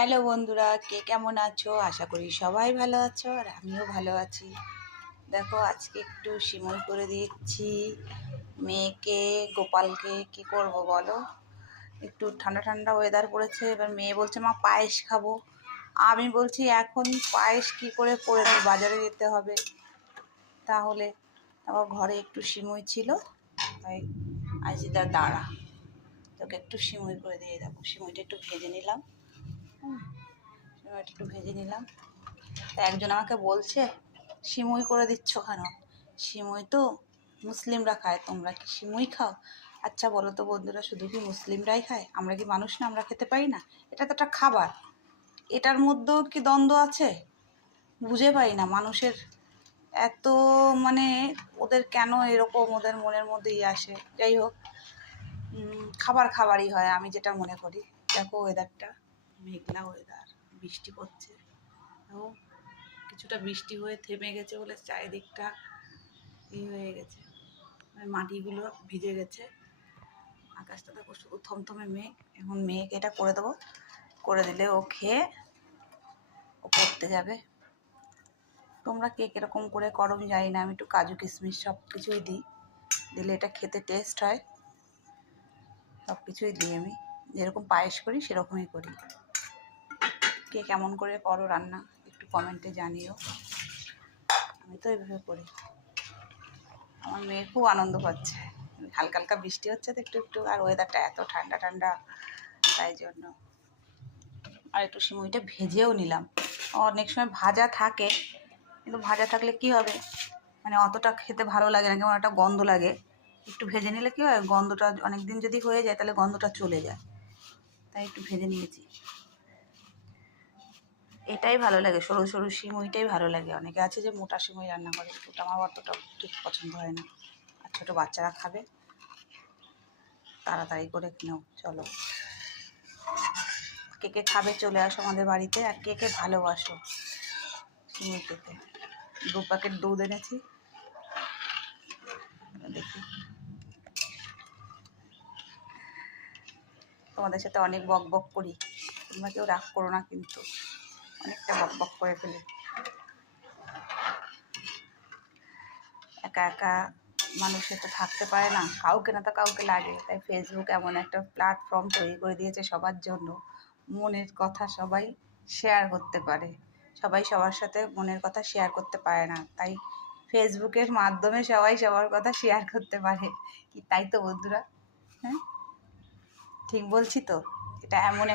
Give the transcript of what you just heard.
Hello বন্ধুরা, কে কেমন আছো? আশা করি সবাই ভালো আছো আর আমিও ভালো আছি। দেখো আজকে একটু সিমই করে দিচ্ছি মেয়েকে, গোপালকে। কি করব বলো, একটু ঠান্ডা ঠান্ডা ওয়েদার পড়েছে। এবার মেয়ে বলছে মা পায়েস খাবো। আমি বলছি এখন পায়েস কি করে দিই, বাজারে যেতে হবে। তাহলে আবার ঘরে একটু সিমই ছিল, তাই আজ দাঁড়া তোকে একটু সিমই করে দিয়ে দেবো। সিমইটা একটু ভেজে নিলাম। একটু ভেজে নিলাম। তা একজন আমাকে বলছে সিমুই করে দিচ্ছ কেন? সিমুই তো মুসলিমরা খায়, তোমরা কি সিমুই খাও? আচ্ছা বলো তো বন্ধুরা, শুধু কি মুসলিমরাই খায়? আমরা কি মানুষ না? আমরা খেতে পারি না? এটা তো একটা খাবার, এটার মধ্যেও কি দ্বন্দ্ব আছে? বুঝে পাই না মানুষের এত, মানে ওদের কেন এরকম, ওদের মনের মধ্যেই আসে। যাই হোক, খাবার খাবারই হয় আমি যেটা মনে করি। দেখো ওয়েদারটা, মেঘলা ওয়েদার, বৃষ্টি পড়ছে। ও কিছুটা বৃষ্টি হয়ে থেমে গেছে বলে চারিদিকটা হয়ে গেছে, মাটিগুলো ভিজে গেছে। আকাশটা দেখো শুধু থমথমে মেঘ। এখন মেঘ এটা করে দেবো, করে দিলে ও খেয়ে ও পড়তে যাবে। তোমরা কে কীরকম করে করো আমি জানি না। আমি একটু কাজু কিশমিশ সব কিছুই দিই, দিলে এটা খেতে টেস্ট হয়। সব কিছুই দিই, আমি যেরকম পায়েস করি সেরকমই করি। কে কেমন করে করো রান্না একটু কমেন্টে জানিও। আমি তো এইভাবে করি। আমার মেয়ে খুব আনন্দ পাচ্ছে, হালকা হালকা বৃষ্টি হচ্ছে তো একটু একটু, আর ওয়েদারটা এত ঠান্ডা ঠান্ডা, তাই জন্য। আর একটু সিমইটা ভেজেও নিলাম। অনেক সময় ভাজা থাকে, কিন্তু ভাজা থাকলে কি হবে, মানে অতটা খেতে ভালো লাগে না, কেমন একটা গন্ধ লাগে। একটু ভেজে নিলে কি হয়, গন্ধটা অনেক দিন যদি হয়ে যায় তাহলে গন্ধটা চলে যায়, তাই একটু ভেজে নিয়েছি। এটাই ভালো লাগে, সরু সরু সিমইটাই ভালো লাগে। অনেকে আছে যে মোটা সিমই রান্না করে, ওটা আমার অতটা ঠিক পছন্দ হয় না। আর ছোটো বাচ্চারা খাবে, তাড়াতাড়ি করে নাও। চলো, কে কে খাবে চলে আসো আমাদের বাড়িতে, আর কে কে ভালোবাসো সিমই খেতে। 2 প্যাকেট দুধ এনেছি, দেখি। তোমাদের সাথে অনেক বক বক করি, তোমরা কেউ রাগ করো না কিন্তু, অনেকটা বক বক করে ফেলি। একা একা মানুষের তো থাকতে পারে না, কাউকে না তো কাউকে লাগে। তাই ফেসবুক এমন একটা প্ল্যাটফর্ম তৈরি করে দিয়েছে সবার জন্য, মনের কথা সবাই শেয়ার করতে পারে। সবাই সবার সাথে মনের কথা শেয়ার করতে পারে না, তাই ফেসবুকের মাধ্যমে সবাই সবার কথা শেয়ার করতে পারে। কি তাই তো বন্ধুরা? হ্যাঁ, ঠিক বলছি তো? এটা এমন